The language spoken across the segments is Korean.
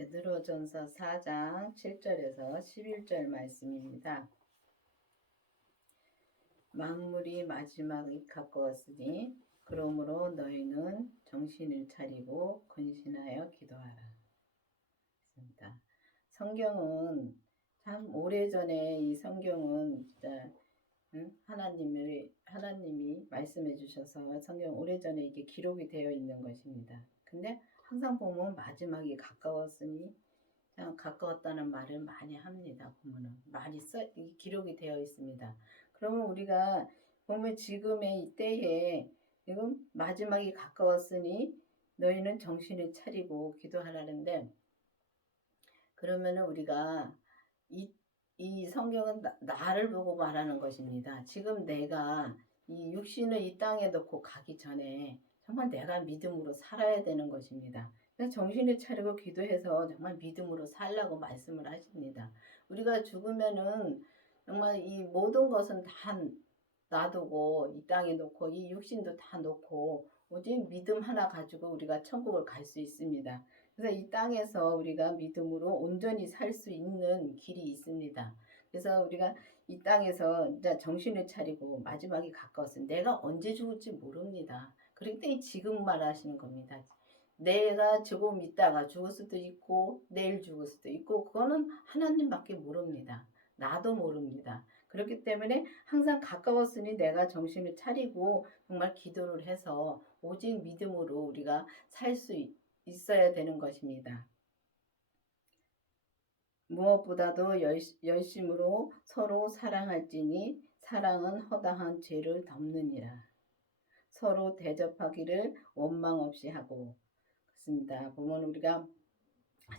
베드로전서 4장 7절에서 11절 말씀입니다. 만물이 마지막이 가까웠으니 그러므로 너희는 정신을 차리고 근신하여 기도하라. 성경은 참 오래전에 이 성경은 진짜 하나님이 말씀해 주셔서 성경 오래전에 이게 기록이 되어 있는 것입니다. 근데 항상 보면 마지막이 가까웠으니 가까웠다는 말을 많이 합니다. 보면은 기록이 되어 있습니다. 그러면 우리가 보면 지금의 이 때에 지금 마지막이 가까웠으니 너희는 정신을 차리고 기도하라는데, 그러면은 우리가 이 성경은 나를 보고 말하는 것입니다. 지금 내가 이 육신을 이 땅에 놓고 가기 전에 정말 내가 믿음으로 살아야 되는 것입니다. 그래서 정신을 차리고 기도해서 정말 믿음으로 살라고 말씀을 하십니다. 우리가 죽으면은 정말 이 모든 것은 다 놔두고 이 땅에 놓고 이 육신도 다 놓고 오직 믿음 하나 가지고 우리가 천국을 갈 수 있습니다. 그래서 이 땅에서 우리가 믿음으로 온전히 살 수 있는 길이 있습니다. 그래서 우리가 이 땅에서 이제 정신을 차리고 마지막이 가까웠으니 내가 언제 죽을지 모릅니다. 그렇기 때문에 지금 말하시는 겁니다. 내가 조금 있다가 죽을 수도 있고 내일 죽을 수도 있고 그거는 하나님밖에 모릅니다. 나도 모릅니다. 그렇기 때문에 항상 가까웠으니 내가 정신을 차리고 정말 기도를 해서 오직 믿음으로 우리가 살 수 있어야 되는 것입니다. 무엇보다도 열심으로 서로 사랑할지니 사랑은 허다한 죄를 덮느니라. 서로 대접하기를 원망 없이 하고. 그렇습니다. 보면 우리가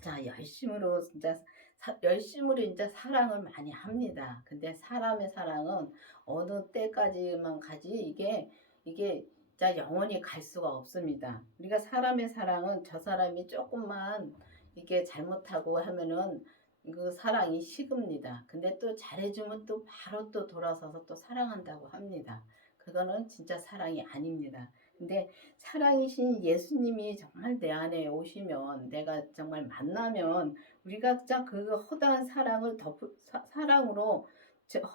열심으로 진짜 사랑을 많이 합니다. 근데 사람의 사랑은 어느 때까지만 가지 이게 진짜 영원히 갈 수가 없습니다. 우리가 사람의 사랑은 저 사람이 조금만 이게 잘못하고 하면은 그 사랑이 식습니다. 근데 또 잘해주면 또 바로 또 돌아서서 또 사랑한다고 합니다. 그거는 진짜 사랑이 아닙니다. 근데 사랑이신 예수님이 정말 내 안에 오시면, 내가 정말 만나면 우리가 진짜 그 허다한 사랑을 사랑으로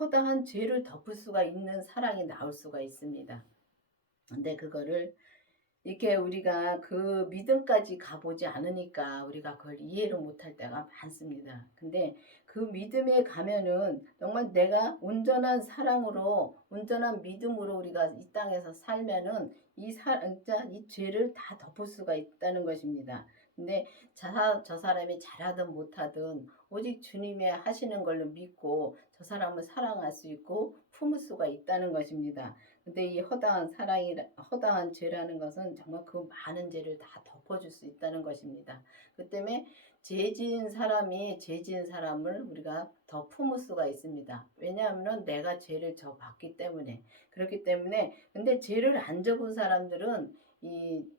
허다한 죄를 덮을 수가 있는 사랑이 나올 수가 있습니다. 근데 그거를 이렇게 우리가 그 믿음까지 가보지 않으니까 우리가 그걸 이해를 못할 때가 많습니다. 근데 그 믿음에 가면은 정말 내가 온전한 사랑으로, 온전한 믿음으로 우리가 이 땅에서 살면은 진짜 이 죄를 다 덮을 수가 있다는 것입니다. 근데 저 사람이 잘하든 못하든 오직 주님의 하시는 걸로 믿고 저 사람을 사랑할 수 있고 품을 수가 있다는 것입니다. 근데 이 허다한 죄라는 것은 정말 그 많은 죄를 다 덮어줄 수 있다는 것입니다. 그 때문에 죄 지은 사람을 우리가 더 품을 수가 있습니다. 왜냐하면 내가 죄를 져봤기 때문에. 그렇기 때문에, 근데 죄를 안 져본 사람들은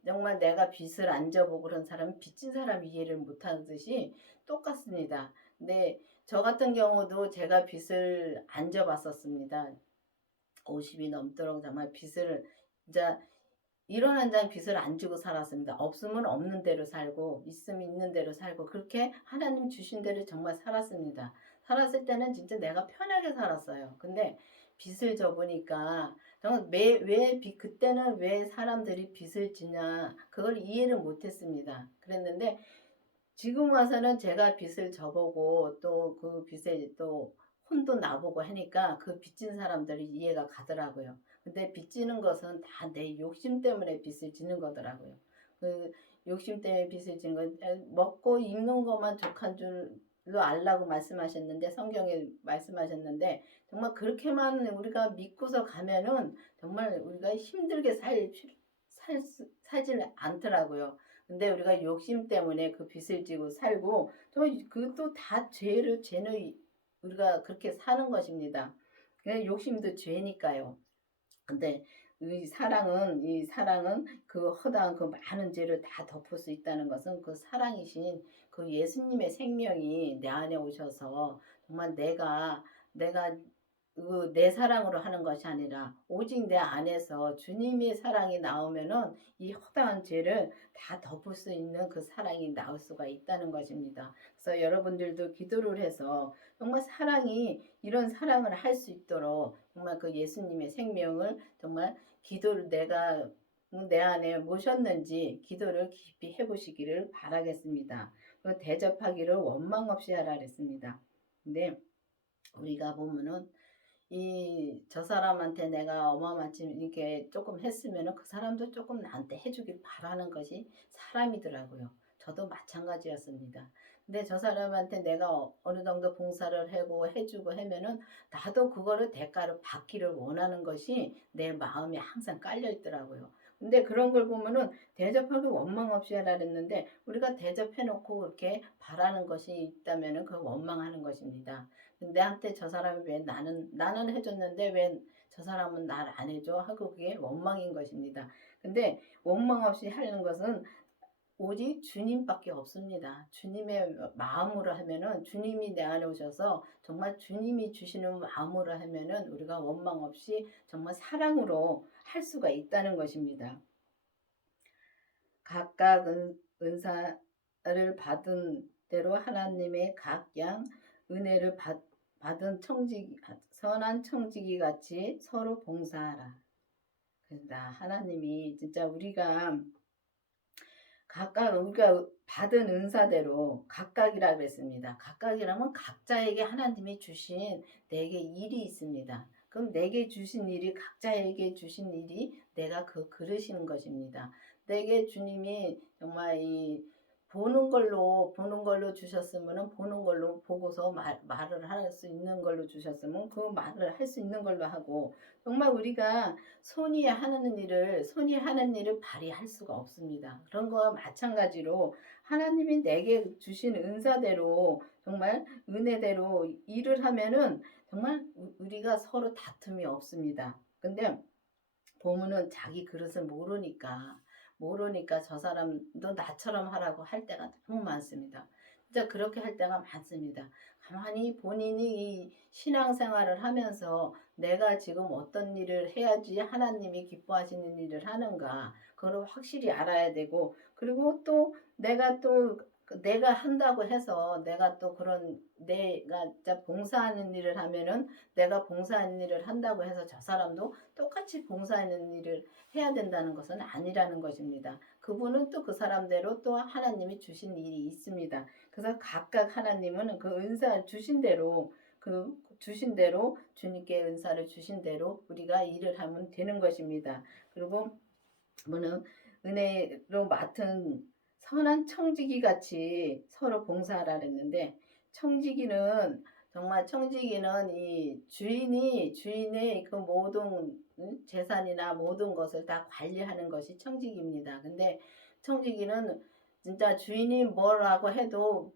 정말 내가 빚을 안 져보고 그런 사람은 빚진 사람 이해를 못하듯이 똑같습니다. 근데 저 같은 경우도 제가 빚을 안 져봤었습니다. 50이 넘도록 정말 빚을 이제 이런 한 장 빚을 안 지고 살았습니다. 없으면 없는 대로 살고 있으면 있는 대로 살고 그렇게 하나님 주신 대로 정말 살았습니다. 살았을 때는 진짜 내가 편하게 살았어요. 근데 빚을 져보니까 정말 그때는 왜 사람들이 빚을 지냐 그걸 이해를 못했습니다. 그랬는데 지금 와서는 제가 빚을 져보고 또 그 빚에 또 혼도 나보고 하니까 그 빚진 사람들이 이해가 가더라고요. 근데 빚지는 것은 다 내 욕심 때문에 빚을 지는 거더라고요. 그 욕심 때문에 빚을 지는 거, 먹고 입는 것만 족한 줄로 알라고 말씀하셨는데, 성경에 말씀하셨는데, 정말 그렇게만 우리가 믿고서 가면은 정말 우리가 힘들게 살지는 않더라고요. 근데 우리가 욕심 때문에 그 빚을 지고 살고, 또 그것도 다 죄는 우리가 그렇게 사는 것입니다. 그냥 욕심도 죄니까요. 근데 이 사랑은 그 허다한 그 많은 죄를 다 덮을 수 있다는 것은 그 사랑이신 그 예수님의 생명이 내 안에 오셔서 정말 내가 내 사랑으로 하는 것이 아니라 오직 내 안에서 주님의 사랑이 나오면은 이 허다한 죄를 다 덮을 수 있는 그 사랑이 나올 수가 있다는 것입니다. 그래서 여러분들도 기도를 해서 정말 사랑이 이런 사랑을 할 수 있도록 정말 그 예수님의 생명을 정말 기도를 내가 내 안에 모셨는지 기도를 깊이 해보시기를 바라겠습니다. 대접하기를 원망 없이 하라 그랬습니다. 근데 우리가 보면은 저 사람한테 내가 어마어마치 이렇게 조금 했으면은 그 사람도 조금 나한테 해주길 바라는 것이 사람이더라고요. 저도 마찬가지였습니다. 근데 저 사람한테 내가 어느 정도 봉사를 하고 해주고 하면은 나도 그거를 대가로 받기를 원하는 것이 내 마음에 항상 깔려 있더라고요. 근데 그런 걸 보면은 대접하기 원망 없이 하라 그랬는데 우리가 대접해놓고 그렇게 바라는 것이 있다면은 그 원망하는 것입니다. 내한테 저 사람이 왜 나는 해줬는데 왜 저 사람은 날 안 해줘 하고 그게 원망인 것입니다. 근데 원망 없이 하는 것은 오직 주님밖에 없습니다. 주님의 마음으로 하면은 주님이 내 안에 오셔서 정말 주님이 주시는 마음으로 하면은 우리가 원망 없이 정말 사랑으로 할 수가 있다는 것입니다. 각각 은사를 받은 대로 하나님의 각양 은혜를 받은 선한 청지기 같이 서로 봉사하라. 그래서 하나님이 진짜 우리가 각각 우리가 받은 은사대로 각각이라 그랬습니다. 각각이라면 각자에게 하나님이 주신 내게 일이 있습니다. 그럼 내게 주신 일이 각자에게 주신 일이 내가 그르시는 것입니다. 내게 주님이 정말 이 보는 걸로 주셨으면은 보는 걸로 보고서 말을 할 수 있는 걸로 주셨으면 그 말을 할 수 있는 걸로 하고 정말 우리가 손이 하는 일을 발휘할 수가 없습니다. 그런 거와 마찬가지로 하나님이 내게 주신 은사대로 정말 은혜대로 일을 하면은 정말 우리가 서로 다툼이 없습니다. 근데 보면은 자기 그릇을 모르니까 저 사람도 나처럼 하라고 할 때가 너무 많습니다. 진짜 그렇게 할 때가 많습니다. 가만히 본인이 이 신앙생활을 하면서 내가 지금 어떤 일을 해야지 하나님이 기뻐하시는 일을 하는가 그걸 확실히 알아야 되고 그리고 또 내가 한다고 해서 내가 또 그런 내가 진짜 봉사하는 일을 하면은 내가 봉사하는 일을 한다고 해서 저 사람도 똑같이 봉사하는 일을 해야 된다는 것은 아니라는 것입니다. 그분은 또 그 사람대로 또 하나님이 주신 일이 있습니다. 그래서 각각 하나님은 그 은사 주신 대로 주님께 은사를 주신 대로 우리가 일을 하면 되는 것입니다. 그리고 뭐는 은혜로 맡은 선한 청지기 같이 서로 봉사하라 그랬는데 청지기는 이 주인의 그 모든 재산이나 모든 것을 다 관리하는 것이 청지기입니다. 근데 청지기는 진짜 주인이 뭐라고 해도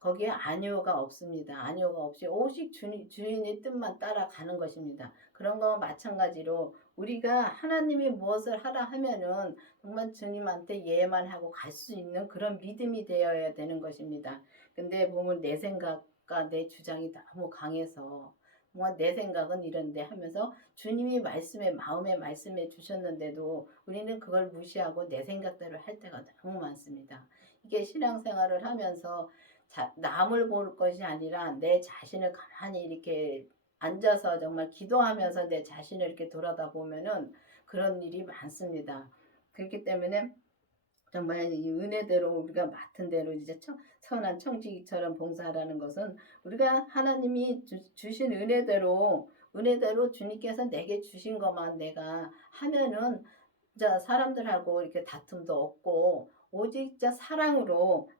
거기에 아니오가 없습니다. 아니오가 없이 오직 주인의 뜻만 따라가는 것입니다. 그런 거와 마찬가지로 우리가 하나님이 무엇을 하라 하면은 정말 주님한테 예만 하고 갈 수 있는 그런 믿음이 되어야 되는 것입니다. 근데 보면 내 생각과 내 주장이 너무 강해서 정말 내 생각은 이런데 하면서 주님이 마음에 말씀해 주셨는데도 우리는 그걸 무시하고 내 생각대로 할 때가 너무 많습니다. 이게 신앙생활을 하면서 남을 볼 것이 아니라 내 자신을 가만히 이렇게 앉아서 정말 기도하면서 내 자신을 이렇게 돌아다보면은 그런 일이 많습니다. 그렇기 때문에 정말 이 은혜대로 우리가 맡은 대로 이제 선한 청지기처럼 봉사하라는 것은 우리가 하나님이 주신 은혜대로 주님께서 내게 주신 것만 내가 하면은 진짜 사람들하고 이렇게 다툼도 없고 오직 진짜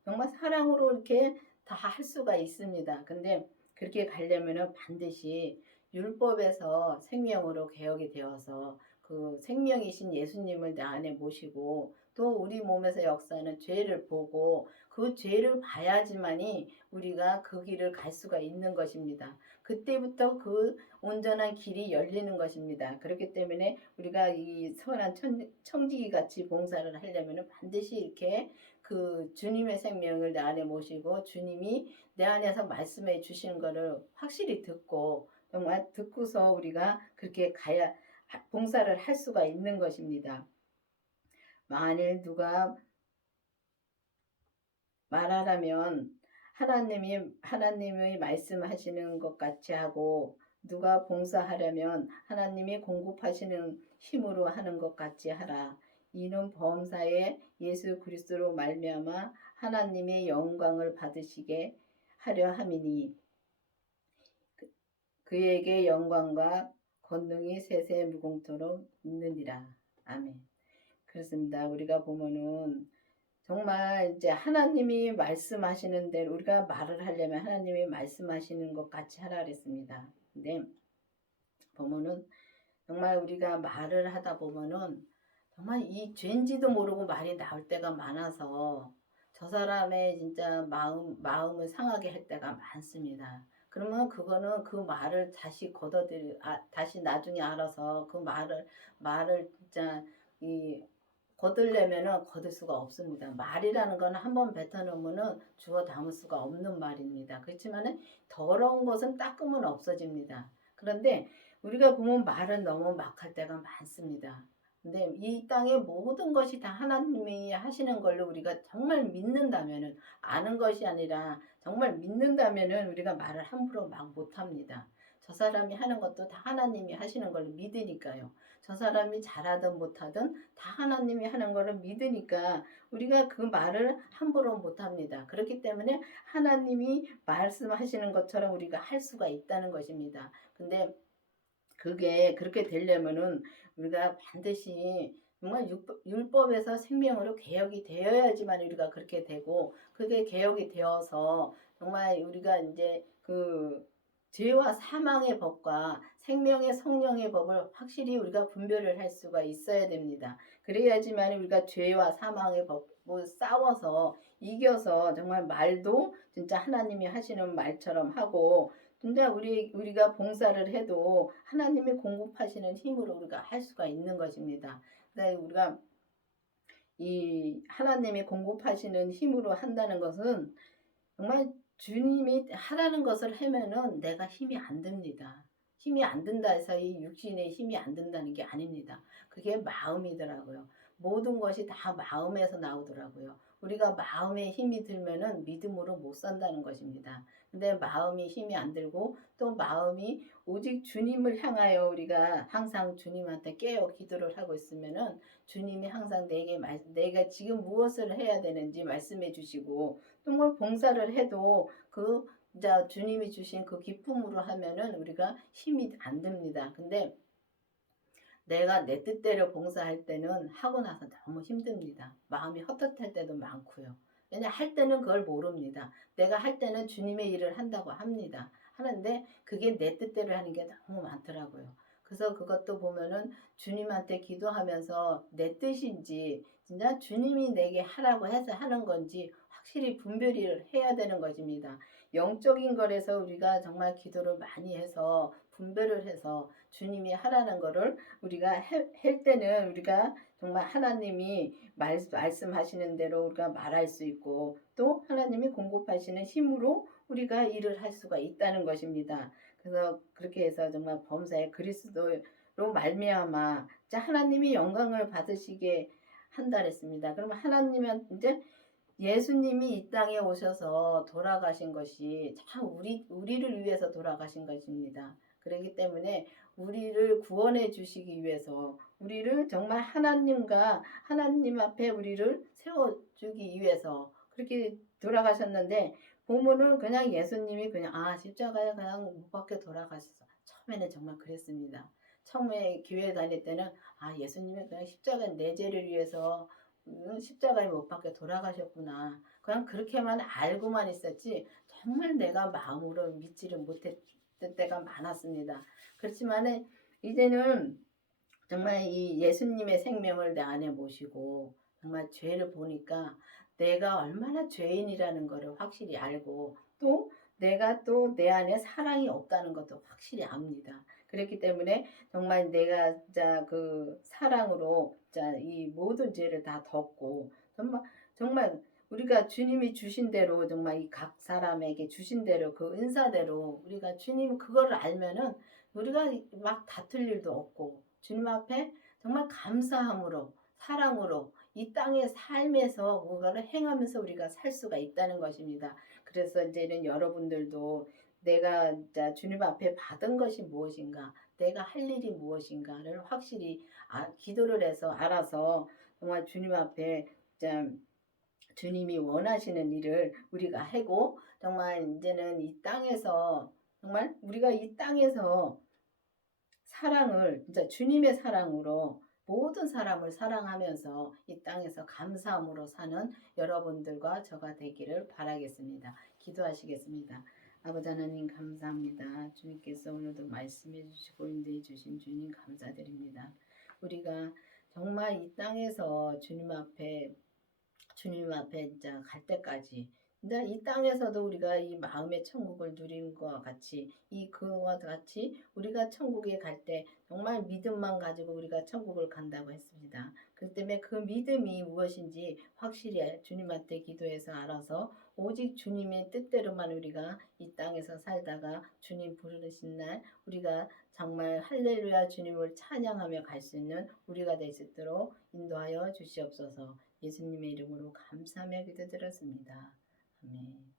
정말 사랑으로 이렇게 다 할 수가 있습니다. 근데 그렇게 가려면은 반드시 율법에서 생명으로 개혁이 되어서 그 생명이신 예수님을 내 안에 모시고 또 우리 몸에서 역사하는 죄를 보고 그 죄를 봐야지만이 우리가 그 길을 갈 수가 있는 것입니다. 그때부터 그 온전한 길이 열리는 것입니다. 그렇기 때문에 우리가 이 선한 청지기 같이 봉사를 하려면 반드시 이렇게 그 주님의 생명을 내 안에 모시고 주님이 내 안에서 말씀해 주시는 것을 확실히 듣고 정말 듣고서 우리가 그렇게 가야 봉사를 할 수가 있는 것입니다. 만일 누가 말하라면 하나님의 말씀하시는 것 같이 하고, 누가 봉사하려면 하나님이 공급하시는 힘으로 하는 것 같이 하라. 이는 범사에 예수 그리스도로 말미암아 하나님의 영광을 받으시게 하려 함이니, 그에게 영광과 권능이 세세 무궁토록 있느니라. 아멘. 그렇습니다. 우리가 보면은 정말 이제 하나님이 말씀하시는 대로 우리가 말을 하려면 하나님이 말씀하시는 것 같이 하라 그랬습니다. 근데 보면은 정말 우리가 말을 하다 보면은 정말 이 죄인지도 모르고 말이 나올 때가 많아서 저 사람의 진짜 마음을 상하게 할 때가 많습니다. 그러면 그거는 그 말을 다시 나중에 알아서 그 말을 진짜 이 거들려면은 거둘 수가 없습니다. 말이라는 거는 한번 뱉어놓으면은 주워 담을 수가 없는 말입니다. 그렇지만은 더러운 것은 닦으면 없어집니다. 그런데 우리가 보면 말은 너무 막할 때가 많습니다. 근데 이 땅의 모든 것이 다 하나님이 하시는 걸로 우리가 정말 믿는다면은, 아는 것이 아니라 정말 믿는다면은 우리가 말을 함부로 막 못합니다. 저 사람이 하는 것도 다 하나님이 하시는 걸로 믿으니까요. 저 사람이 잘하든 못하든 다 하나님이 하는 걸로 믿으니까 우리가 그 말을 함부로 못합니다. 그렇기 때문에 하나님이 말씀하시는 것처럼 우리가 할 수가 있다는 것입니다. 근데 그게 그렇게 되려면은 우리가 반드시 정말 율법에서 생명으로 개혁이 되어야지만 우리가 그렇게 되고, 그게 개혁이 되어서 정말 우리가 이제 그 죄와 사망의 법과 생명의 성령의 법을 확실히 우리가 분별을 할 수가 있어야 됩니다. 그래야지만 우리가 죄와 사망의 법을 싸워서 이겨서 정말 말도 진짜 하나님이 하시는 말처럼 하고, 진짜 우리가 봉사를 해도 하나님이 공급하시는 힘으로 우리가 할 수가 있는 것입니다. 그래서 우리가 이 하나님이 공급하시는 힘으로 한다는 것은 정말 주님이 하라는 것을 하면은 내가 힘이 안 듭니다. 힘이 안 든다 해서 이 육신의 힘이 안 든다는 게 아닙니다. 그게 마음이더라고요. 모든 것이 다 마음에서 나오더라고요. 우리가 마음에 힘이 들면은 믿음으로 못 산다는 것입니다. 근데 마음이 힘이 안 들고 또 마음이 오직 주님을 향하여 우리가 항상 주님한테 깨어 기도를 하고 있으면은 주님이 항상 내가 지금 무엇을 해야 되는지 말씀해 주시고, 또 뭘 봉사를 해도 그 이제 주님이 주신 그 기쁨으로 하면은 우리가 힘이 안 듭니다. 근데 내가 내 뜻대로 봉사할 때는 하고 나서 너무 힘듭니다. 마음이 헛헛할 때도 많고요. 왜냐 할 때는 그걸 모릅니다. 내가 할 때는 주님의 일을 한다고 합니다. 하는데 그게 내 뜻대로 하는 게 너무 많더라고요. 그래서 그것도 보면은 주님한테 기도하면서 내 뜻인지 진짜 주님이 내게 하라고 해서 하는 건지 확실히 분별을 해야 되는 것입니다. 영적인 거에서 우리가 정말 기도를 많이 해서 분별을 해서 주님이 하라는 거를 우리가 할 때는 우리가 정말 하나님이 말씀하시는 대로 우리가 말할 수 있고, 또 하나님이 공급하시는 힘으로 우리가 일을 할 수가 있다는 것입니다. 그래서 그렇게 해서 정말 범사의 그리스도로 말미암아 하나님이 영광을 받으시게 한다 그랬습니다. 그러면 하나님은 이제 예수님이 이 땅에 오셔서 돌아가신 것이 참 우리를 위해서 돌아가신 것입니다. 그렇기 때문에 우리를 구원해 주시기 위해서, 우리를 정말 하나님 앞에 우리를 세워주기 위해서 그렇게 돌아가셨는데, 보면은 그냥 예수님이 그냥 십자가에 그냥 못 박혀 돌아가셨어. 처음에는 정말 그랬습니다. 처음에 교회 다닐 때는 예수님이 그냥 십자가 내 죄를 위해서 십자가에 못 박혀 돌아가셨구나. 그냥 그렇게만 알고만 있었지 정말 내가 마음으로 믿지를 못했을 때가 많았습니다. 그렇지만 이제는 정말 이 예수님의 생명을 내 안에 모시고 정말 죄를 보니까 내가 얼마나 죄인이라는 것을 확실히 알고, 또 내가 또 내 안에 사랑이 없다는 것도 확실히 압니다. 그렇기 때문에 정말 내가 진짜 그 사랑으로 진짜 이 모든 죄를 다 덮고 정말 우리가 주님이 주신 대로 정말 이 각 사람에게 주신 대로 그 은사대로 우리가 주님 그거를 알면은 우리가 막 다툴 일도 없고 주님 앞에 정말 감사함으로 사랑으로 이 땅의 삶에서 그거를 행하면서 우리가 살 수가 있다는 것입니다. 그래서 이제는 여러분들도 내가 진짜 주님 앞에 받은 것이 무엇인가, 내가 할 일이 무엇인가를 확실히 기도를 해서 알아서 정말 주님 앞에 진짜 주님이 원하시는 일을 우리가 하고 정말 이제는 이 땅에서 정말 우리가 이 땅에서 사랑을 진짜 주님의 사랑으로 모든 사람을 사랑하면서 이 땅에서 감사함으로 사는 여러분들과 저가 되기를 바라겠습니다. 기도하시겠습니다. 아버지 하나님 감사합니다. 주님께서 오늘도 말씀해 주시고 인도해 주신 주님 감사드립니다. 우리가 정말 이 땅에서 주님 앞에 진짜 갈 때까지 진짜 이 땅에서도 우리가 이 마음의 천국을 누리는 것과 같이 이 그와 같이 우리가 천국에 갈 때 정말 믿음만 가지고 우리가 천국을 간다고 했습니다. 그 때문에 그 믿음이 무엇인지 확실히 주님한테 기도해서 알아서 오직 주님의 뜻대로만 우리가 이 땅에서 살다가 주님 부르신 날 우리가 정말 할렐루야 주님을 찬양하며 갈 수 있는 우리가 될 수 있도록 인도하여 주시옵소서. 예수님의 이름으로 감사하며 기도드렸습니다. 아멘.